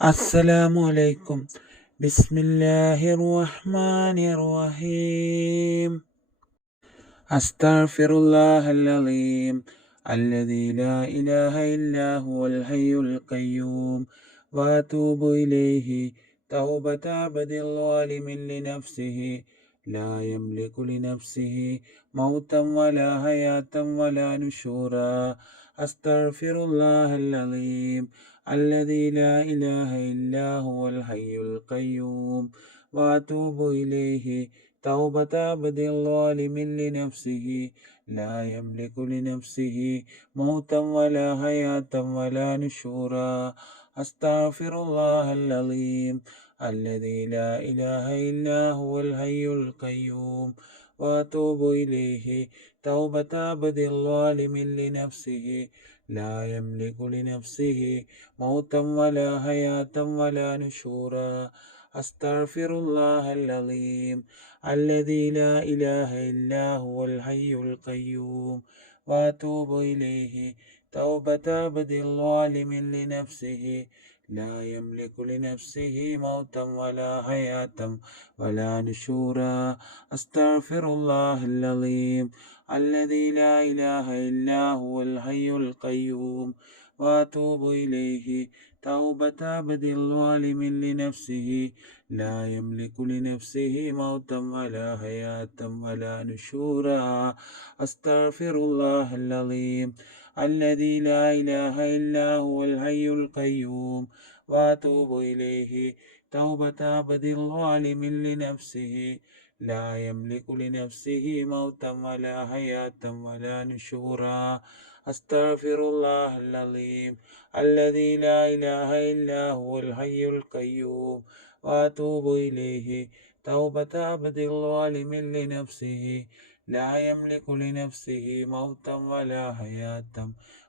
السلام عليكم. بسم الله الرحمن الرحيم. أستغفر الله العظيم الذي لا إله إلا هو الحي القيوم وأتوب إليه توبة عبد ظالم لنفسه لا يملك لنفسه موتا ولا حياة ولا نشورا. أستغفر الله العظيم الذي لا إله إلا هو الحي القيوم وأتوب إليه توبة عبد ظالم لنفسه لا يملك لنفسه موتا ولا حياة ولا نشورا. أستغفر الله العظيم الذي لا إله إلا هو الحي القيوم وأتوب إليه توبة عبد ظالم لنفسه لا يملك لنفسه موتا ولا حياة ولا نشورا. أستغفر الله العظيم الذي لا إله إلا هو الحي القيوم وأتوب إليه توبة عبد ظالم لنفسه لا يملك لنفسه موتا ولا حياة ولا نشورا. أستغفر الله العظيم الذي لا إله إلا هو الحي القيوم وأتوب إليه توبة عبد ظالم لنفسه لا يملك لنفسه موتا ولا حياة ولا نشورا. أستغفر الله العظيم الذي لا إله إلا هو الحي القيوم وأتوب إليه توبة عبد ظالم لنفسه لا يملك لنفسه موتا ولا حياة ولا نشورا. أستغفر الله العظيم الذي لا إله إلا هو الحي القيوم وأتوب إليه توبة عبد ظالم لنفسه لا يملك لنفسه موتا ولا حياة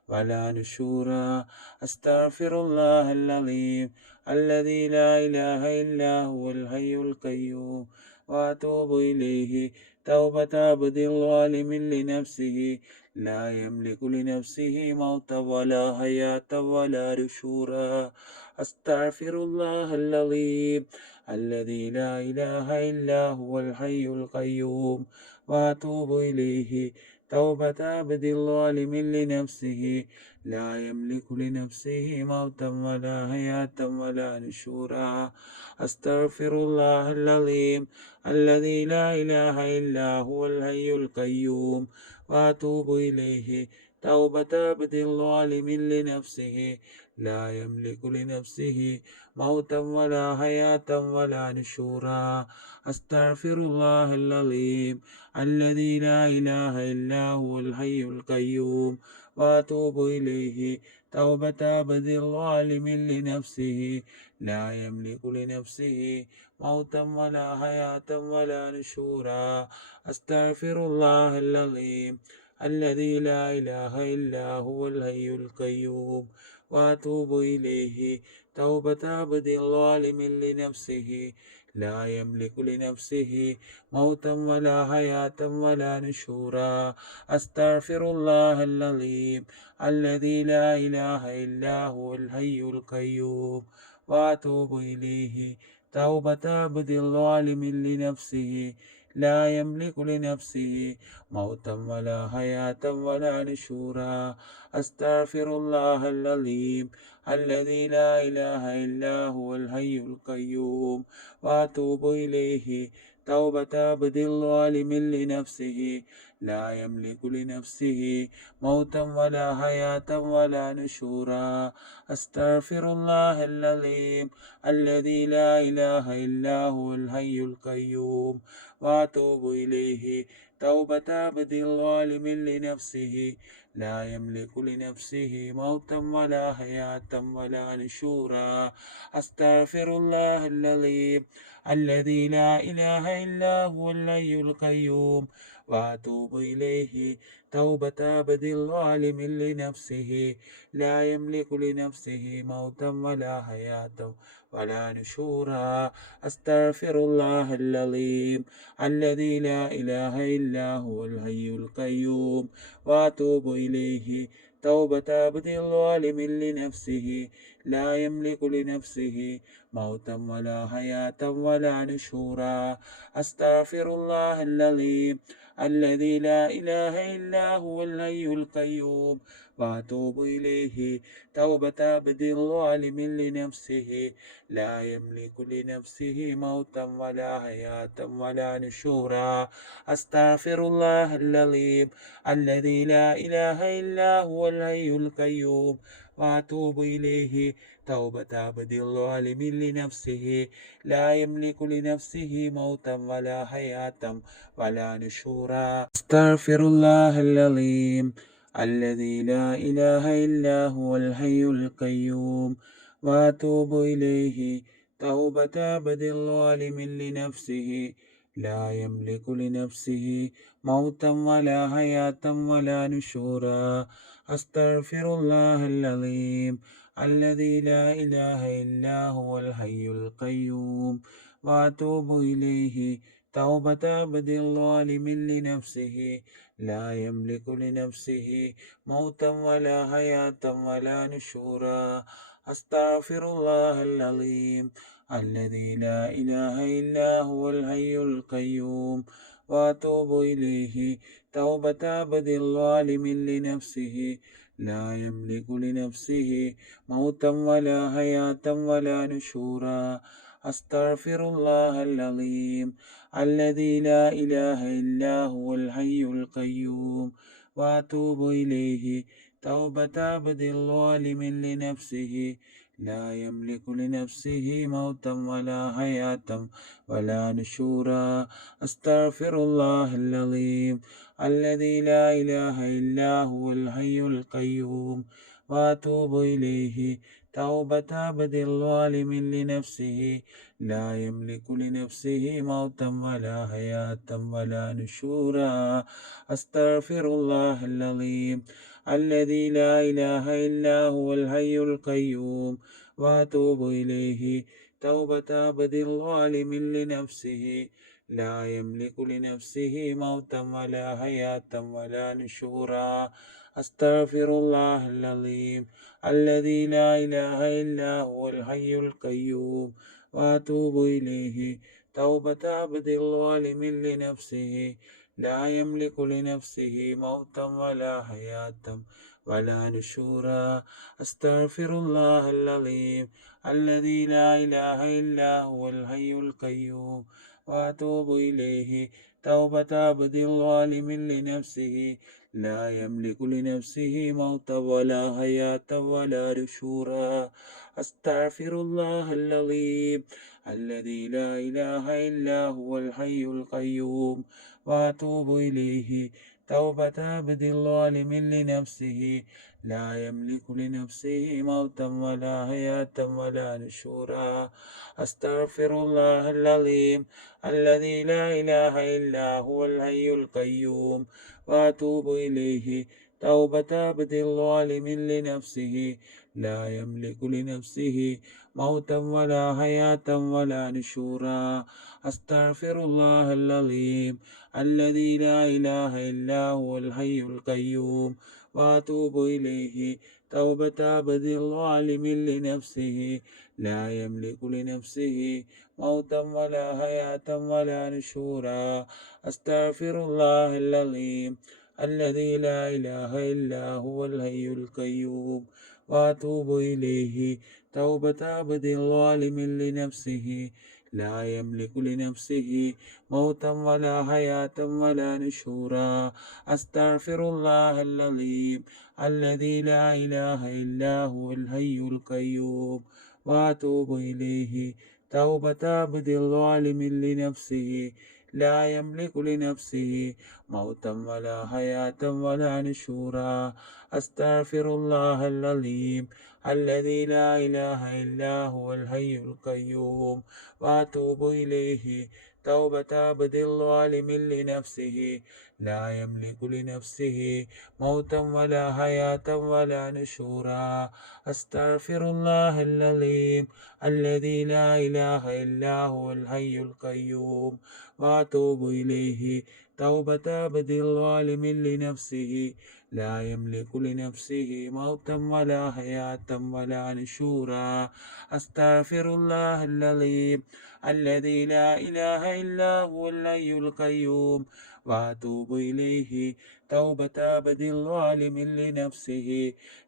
ولا نشورا. أستغفر الله العظيم الذي لا إله إلا هو الحي القيوم وأتوب إليه توبة عبد ظالم لنفسه لا يملك لنفسه موتا ولا حياة ولا نشورا. أستغفر الله العظيم الذي لا إله إلا هو الحي القيوم وأتوب إليه توبة عبد ظالم لنفسه لا يملك لنفسه موتا ولا حياة ولا نشورا. أستغفر الله العظيم الذي لا إله إلا هو الحي القيوم وأتوب إليه توبة عبد ظالم لنفسه لا يملك لنفسه موتا ولا حياة ولا نشورا. أستغفر الله العظيم الذي لا إله إلا هو الحي القيوم وأتوب إليه توبة عبد ظالم لنفسه لا يملك لنفسه موتا ولا حياة ولا نشورا. أستغفر الله العظيم الذي لا إله إلا هو الحي القيوم وأتوب إليه توبة عبد ظالم لنفسه لا يملك لنفسه موتا ولا حياة ولا نشورا. أستغفر الله العظيم الذي لا إله إلا هو الحي القيوم وأتوب إليه توبة عبد ظالم لنفسه لا يملك لنفسه موتا ولا حياة ولا نشورا. أستغفر الله العظيم الذي لا إله إلا هو الحي القيوم وأتوب إليه توبة عبد ظالم لنفسه لا يملك لنفسه موتا ولا حياة ولا نشورا. أستغفر الله العظيم الذي لا إله إلا هو الحي القيوم وأتوب إليه توبة عبد ظالم لنفسه لا يملك لنفسه موتا ولا حياة ولا نشورا. أستغفر الله العظيم الذي لا إله إلا هو الحي القيوم وأتوب إليه توبة عبد ظالم لنفسه لا يملك لنفسه موتا ولا حياة ولا نشورا. أستغفر الله العظيم الذي لا إله إلا هو الحي القيوم وأتوب إليه توبة عبد ظالم لنفسه لا يملك لنفسه موتا ولا حياة ولا نشورا. أستغفر الله العظيم الذي لا إله إلا هو الحي القيوم وأتوب إليه توبة عبد ظالم لنفسه لا يملك لنفسه موتا ولا حياة ولا نشورا. أستغفر الله العظيم الذي لا إله إلا هو الحي القيوم وأتوب إليه توبة عبد ظالم لنفسه لا يملك لنفسه موتا ولا حياة ولا نشورا. أستغفر الله العظيم الذي لا إله إلا هو الحي القيوم وأتوب إليه توبة عبد ظالم لنفسه لا يملك لنفسه موتا ولا حياة ولا نشورا. أستغفر الله العظيم الذي لا إله إلا هو الحي القيوم وأتوب إليه توبة عبد ظالم لنفسه لا يملك لنفسه موتا ولا حياة ولا نشورا. أستغفر الله العظيم الذي لا إله إلا هو الحي القيوم وأتوب إليه توبة عبد ظالم لنفسه لا يملك لنفسه موتا ولا حياة ولا نشورا. أستغفر الله العظيم الذي لا إله إلا هو الحي القيوم وأتوب إليه توبة عبد ظالم لنفسه لا يملك لنفسه موتا ولا حياة ولا نشورا. أستغفر الله العظيم الذي لا إله إلا هو الحي القيوم وأتوب إليه توبة عبد ظالم لنفسه لا يملك لنفسه موتا ولا حياة ولا نشورا. أستغفر الله العظيم الذي لا إله إلا هو الحي القيوم وأتوب إليه توبة عبد ظالم لنفسه لا يملك لنفسه موتا ولا حياة ولا نشورا. أستغفر الله العظيم الذي لا إله إلا هو الحي القيوم وأتوب إليه توبة عبد ظالم لنفسه لا يملك لنفسه موتا ولا حياة ولا نشورا. أستغفر الله العظيم الذي لا إله إلا هو الحي القيوم وأتوب إليه توبة عبد ظالم لنفسه لا يملك لنفسه موتا ولا حياة ولا نشورا. أستغفر الله العظيم الذي لا إله إلا هو الحي القيوم وأتوب إليه توبة عبد ظالم لنفسه لا يملك لنفسه موتا ولا حياة ولا نشورا. أستغفر الله العظيم الذي لا إله إلا هو الحي القيوم وأتوب إليه توبة عبد ظالم لنفسه لا يملك لنفسه موتا ولا حياة ولا نشورا. أستغفر الله العظيم الذي لا إله إلا هو الحي القيوم وأتوب إليه توبة عبد ظالم لنفسه لا يملك لنفسه موتا ولا حياة ولا نشورا. أستغفر الله العظيم الذي لا إله إلا هو الحي القيوم وأتوب إليه توبة عبد ظالم لنفسه لا يملك لنفسه موتا ولا حياة ولا نشورا. أستغفر الله العظيم الذي لا إله إلا هو الحي القيوم وأتوب إليه توبة عبد ظالم لنفسه لا يملك لنفسه موتا ولا حياة ولا نشورا. أستغفر الله العظيم الذي لا إله إلا هو الحي القيوم وأتوب إليه توبة عبد ظالم لنفسه لا يملك لنفسه موتا ولا حياة ولا نشورا. أستغفر الله العظيم الذي لا إله إلا هو الحي القيوم وأتوب إليه توبة عبد ظالم لنفسه لا يملك لنفسه موتا ولا حياة ولا نشورا. أستغفر الله العظيم الذي لا إله إلا هو الحي القيوم وأتوب إليه توبة عبد ظالم لنفسه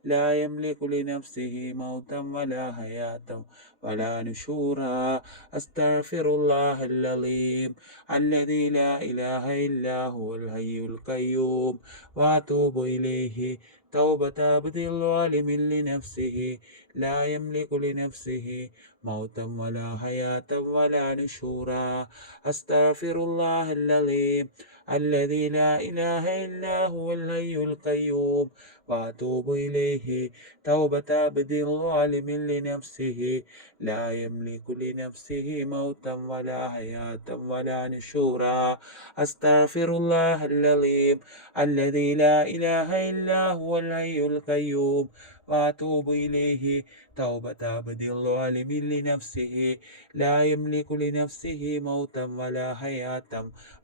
لا يملك لنفسه موتا ولا حياة ولا نشورا. أستغفر الله العظيم الذي لا إله إلا هو الحي القيوم وأتوب إليه توبة عبد ظالم لنفسه لا يملك لنفسه موتا ولا حياة ولا نشورا. أستغفر الله العظيم الذي لا إله إلا هو الحي القيوم وأتوب إليه توبة عبد ظالم لنفسه لا يملك لنفسه موتا ولا حياة ولا نشورا. أستغفر الله العظيم الذي لا إله إلا هو الحي القيوم وأتوب إليه توبة عبد ظالم لنفسه لا يملك لنفسه موتا ولا حياة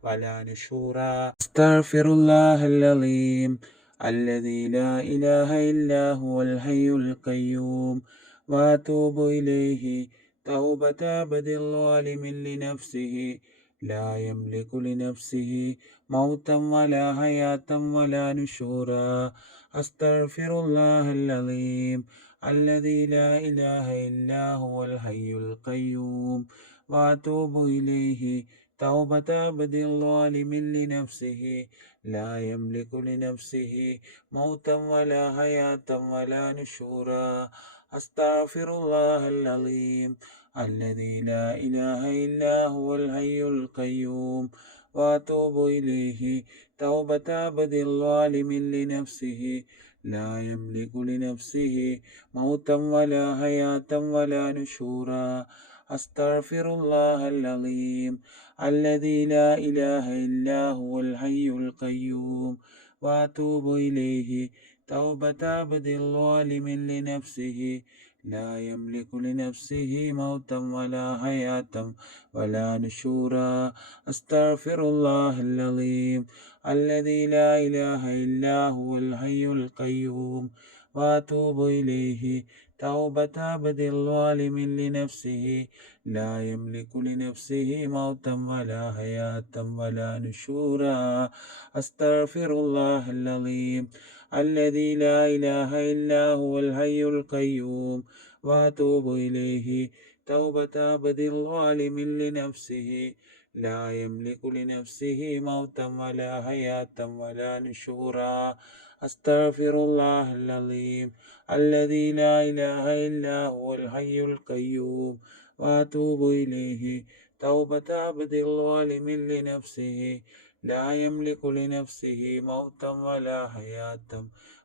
ولا نشورا. أستغفر الله العظيم الذي لا إله إلا هو الحي القيوم وأتوب إليه توبة عبد ظالم لنفسه لا يملك لنفسه موتا ولا حياة ولا نشورا. أستغفر الله العظيم الذي لا إله إلا هو الحي القيوم وأتوب إليه توبة عبد ظالم لنفسه لا يملك لنفسه موتا ولا حياة ولا نشورا. أستغفر الله العظيم الذي لا إله إلا هو الحي القيوم وأتوب إليه توبة عبد ظالم لنفسه لا يملك لنفسه موتا ولا حياة ولا نشورا. أستغفر الله العظيم الذي لا إله إلا هو الحي القيوم وأتوب إليه توبة عبد ظالم لنفسه لا يملك لنفسه موتا ولا حياة ولا نشورا. أستغفر الله العظيم الذي لا إله إلا هو الحي القيوم وأتوب إليه توبة عبد ظالم لنفسه لا يملك لنفسه موتا ولا حياة ولا نشورا. أستغفر الله العظيم الذي لا إله إلا هو الحي القيوم وأتوب إليه توبة عبد ظالم لنفسه لا يملك لنفسه موتا ولا حياة ولا نشورا. أستغفر الله العظيم الذي لا إله إلا هو الحي القيوم وأتوب إليه توبة عبد ظالم لنفسه لا يملك لنفسه موتا ولا حياة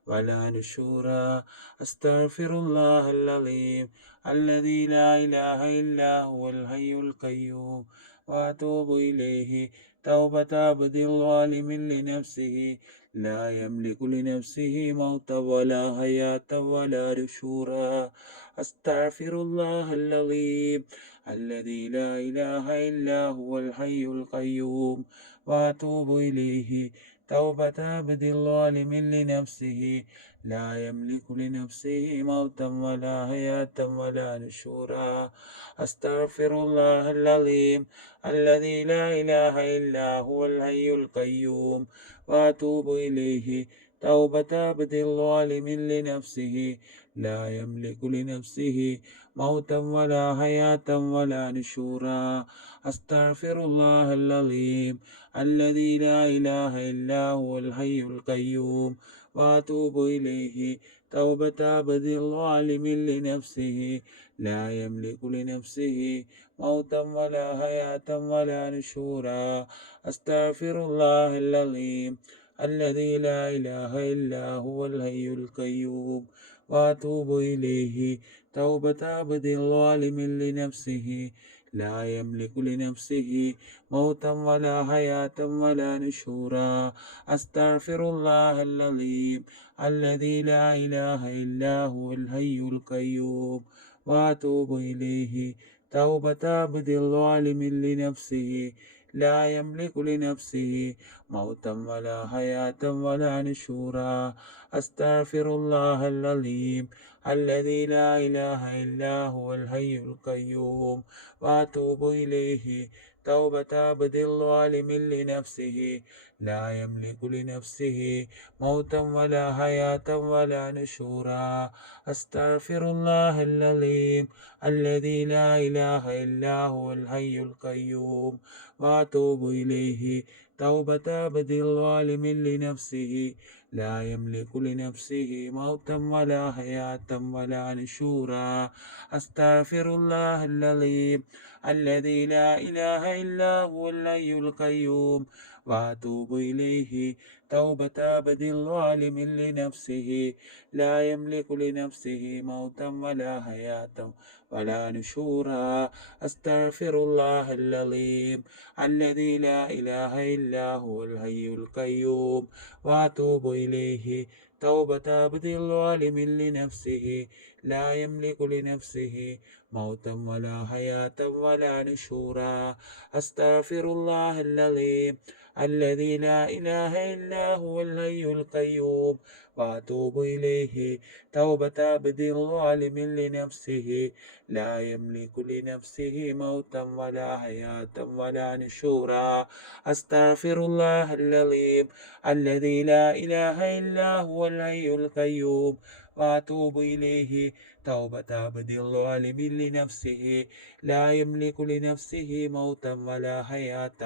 ولا نشورا. أستغفر الله العظيم الذي لا إله إلا هو الحي القيوم وأتوب إليه توبة عبد ظالم لنفسه لا يملك لنفسه موتا ولا حياة ولا نشورا. أستغفر الله العظيم الذي لا إله إلا هو الحي القيوم وأتوب إليه توبة عبد ظالم لنفسه لا يملك لنفسه موتا ولا حياة ولا نشورا. أستغفر الله العظيم الذي لا إله إلا هو الحي القيوم وأتوب إليه توبة عبد ظالم لنفسه لا يملك لنفسه موتا ولا حياة ولا نشورا. أستغفر الله العظيم الذي لا إله إلا هو الحي القيوم وأتوب إليه توبة عبد ظالم لنفسه لا يملك لنفسه موتا ولا حياة ولا نشورا. أستغفر الله العظيم الذي لا إله إلا هو الحي القيوم وأتوب إليه توبة عبد ظالم لنفسه لا يملك لنفسه موتا ولا حياة ولا نشورا. أستغفر الله العظيم الذي لا إله إلا هو الحي القيوم وأتوب إليه توبة عبد ظالم لنفسه لا يملك لنفسه موتا ولا حياة ولا نشورا. أستغفر الله العظيم الذي لا إله إلا هو الحي القيوم وأتوب إليه توبة عبد ظالم لنفسه لا يملك لنفسه موتا ولا حياة ولا نشورا. أستغفر الله العظيم الذي لا إله إلا هو الحي القيوم وأتوب إليه توبة عبد ظالم لنفسه لا يملك لنفسه موتا ولا حياة ولا نشورا. أستغفر الله العظيم الذي لا إله إلا هو الحي القيوم وأتوب إليه توبة عبد ظالم لنفسه لا يملك لنفسه موتا ولا حياة ولا نشورا. أستغفر الله العظيم الذي لا إله إلا هو الحي القيوم وأتوب إليه توبة عبد ظالم لنفسه لا يملك لنفسه موتا ولا حياة ولا نشورا. أستغفر الله العظيم الذي لا إله إلا هو الحي القيوم وأتوب إليه توبة عبد ظالم لنفسه لا يملك لنفسه موتا ولا حياة ولا نشورا. أستغفر الله العظيم الذي لا إله إلا هو الحي القيوم وأتوب إليه توبة عبد ظالم لنفسه لا يملك لنفسه موتا ولا حياة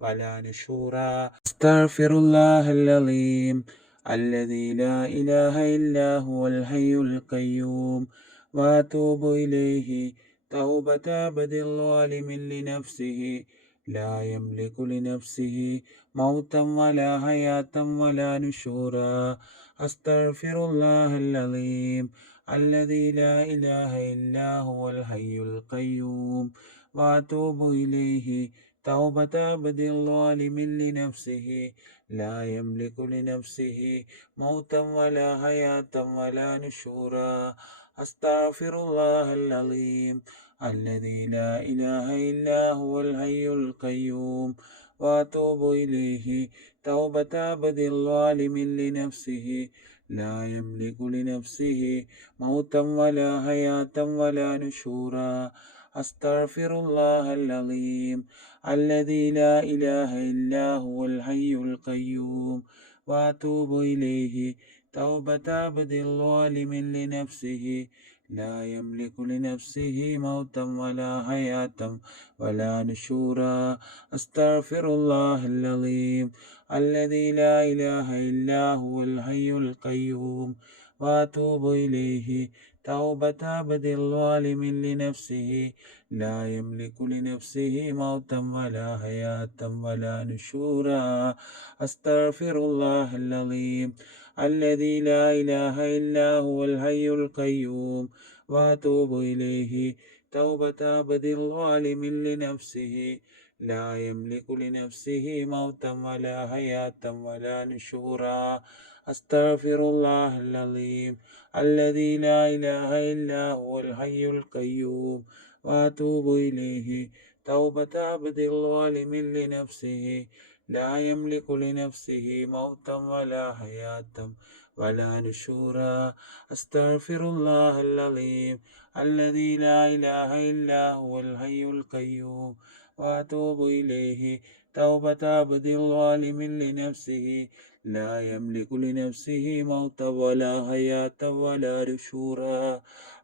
ولا نشورا. أستغفر الله العظيم الذي لا إله إلا هو الحي القيوم وأتوب إليه توبة عبد ظالم لنفسه لا يملك لنفسه موتا ولا حياة ولا نشورا. أستغفر الله العظيم الذي لا إله إلا هو الحي القيوم وأتوب إليه توبة عبد ظالم لنفسه لا يملك لنفسه موتا ولا حياة ولا نشورا. أستغفر الله العظيم الذي لا إله إلا هو الحي القيوم وأتوب إليه توبة عبد ظالم لنفسه لا يملك لنفسه موتا ولا حياة ولا نشورا. أستغفر الله العظيم الذي لا إله إلا هو الحي القيوم وأتوب إليه توبة عبد ظالم لنفسه لا يملك لنفسه موتا ولا حياة ولا نشورا. أستغفر الله العظيم الذي لا إله إلا هو الحي القيوم وأتوب إليه توبة عبد ظالم لنفسه لا يملك لنفسه موتا ولا حياة ولا نشورا. أستغفر الله العظيم الذي لا إله إلا هو الحي القيوم وأتوب إليه توبة عبد ظالم لنفسه لا يملك لنفسه موتا ولا حياة ولا نشورا. أستغفر الله العظيم الذي لا إله إلا هو الحي القيوم وأتوب إليه توبة عبد ظالم لنفسه لا يملك لنفسه موتا ولا حياة ولا نشورا. أستغفر الله العظيم الذي لا إله إلا هو الحي القيوم وأتوب إليه توبة عبد ظالم لنفسه لا يملك لنفسه موتا ولا حياة ولا نشورا.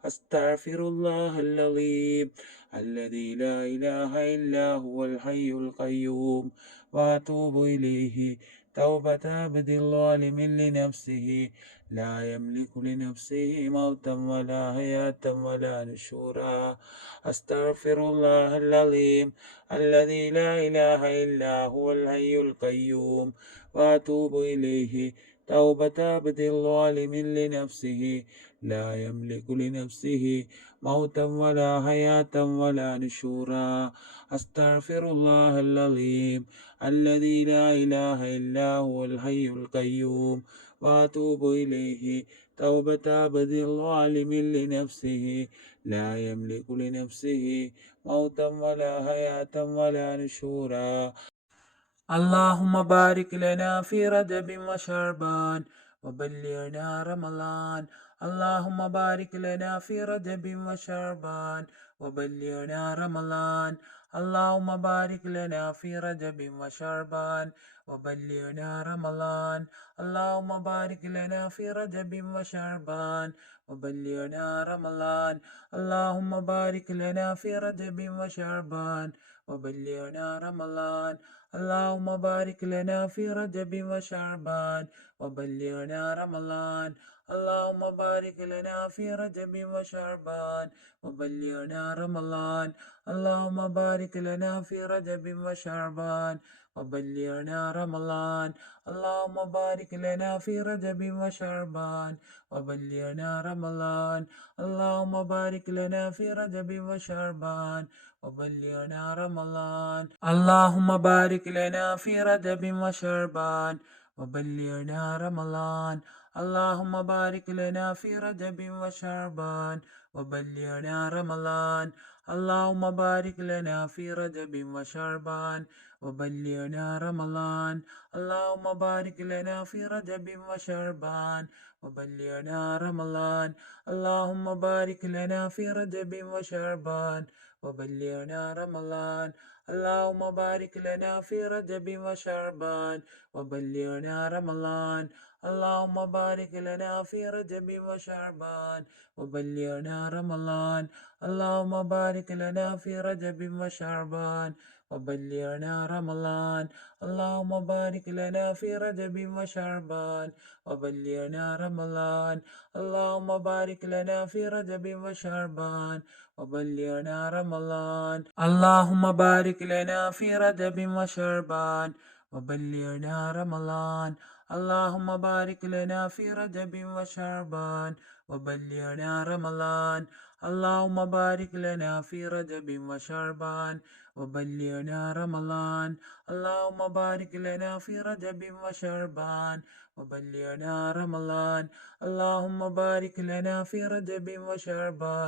أستغفر الله العظيم الذي لا إله إلا هو الحي القيوم وأتوب إليه توبة عبد ظالم لنفسه لا يملك لنفسه موتا ولا حياة ولا نشورا. أستغفر الله العظيم الذي لا إله إلا هو الحي القيوم وأتوب إليه توبة عبد ظالم لنفسه لا يملك لنفسه موتا ولا حياة ولا نشورا. أستغفر الله العظيم الذي لا إله إلا هو الحي القيوم وأتوب إليه توبة عبد ظالم لنفسه لا يملك لنفسه موتا ولا حياة ولا نشورا. اللهم بارك لنا في رجب وشعبان وبلغنا رمضان. اللهم بارك لنا في رجب وشعبان وبلغنا رمضان. اللهم بارك لنا في رجب وشعبان وبلغنا رمضان. اللهم بارك لنا في رجب وشعبان وبلغنا رمضان. اللهم بارك لنا في رجب وشعبان وبلغنا رمضان. اللهم بارك لنا في رجب وشعبان وبلغنا رمضان. اللهم بارك لنا في رجب وشعبان وبلغنا رمضان. اللهم بارك لنا في رجب وشعبان وبلغنا رمضان. اللهم بارك لنا في رجب وشعبان وبلغنا رمضان. اللهم بارك لنا في رجب وشعبان وبلغنا رمضان. اللهم بارك لنا في رجب وشعبان وبلغنا رمضان. اللهم بارك لنا في رجب وشعبان وبلغنا رمضان. اللهم بارك لنا في رجب وشعبان وبلغنا رمضان. اللهم بارك لنا في رجب وشعبان وبلغنا رمضان. اللهم بارك لنا في رجب وشعبان وبلغنا رمضان. اللهم بارك لنا في رجب وشعبان وبلغنا رمضان. اللهم بارك لنا في رجب وشعبان وبلغنا رمضان. اللهم بارك لنا في رجب وشعبان وبلغنا رمضان. اللهم بارك لنا في رجب وشعبان وبلغنا رمضان. اللهم بارك لنا في رجب وشعبان وبلغنا رمضان. اللهم بارك لنا في رجب وشعبان وبلغنا رمضان. اللهم بارك لنا في رجب وشعبان وبلغنا رمضان. اللهم بارك لنا في رجب وشعبان وبلغنا رمضان. اللهم بارك لنا في رجب وشعبان وبلغنا رمضان. اللهم بارك لنا في رجب وشعبان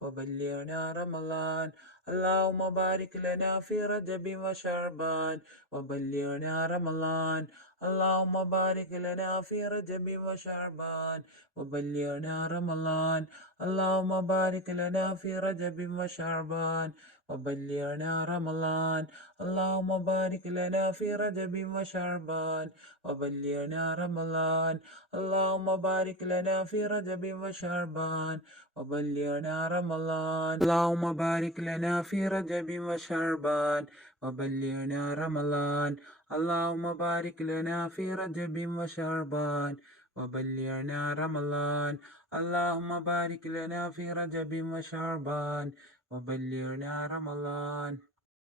وبلغنا رمضان. اللهم بارك لنا في رجب وشعبان وبلغنا رمضان. اللهم بارك لنا في رجب وشعبان وبلغنا رمضان. اللهم بارك لنا في رجب وشعبان وبلغنا رمضان. اللهم بارك لنا في رجب وشعبان وبلغنا رمضان. اللهم بارك لنا في رجب وشعبان وبلغنا رمضان. اللهم بارك لنا في رجب وشعبان وبلغنا رمضان. اللهم بارك لنا في رجب وشعبان وبلغنا رمضان. اللهم بارك لنا في رجب وشعبان وبلغنا رمضان.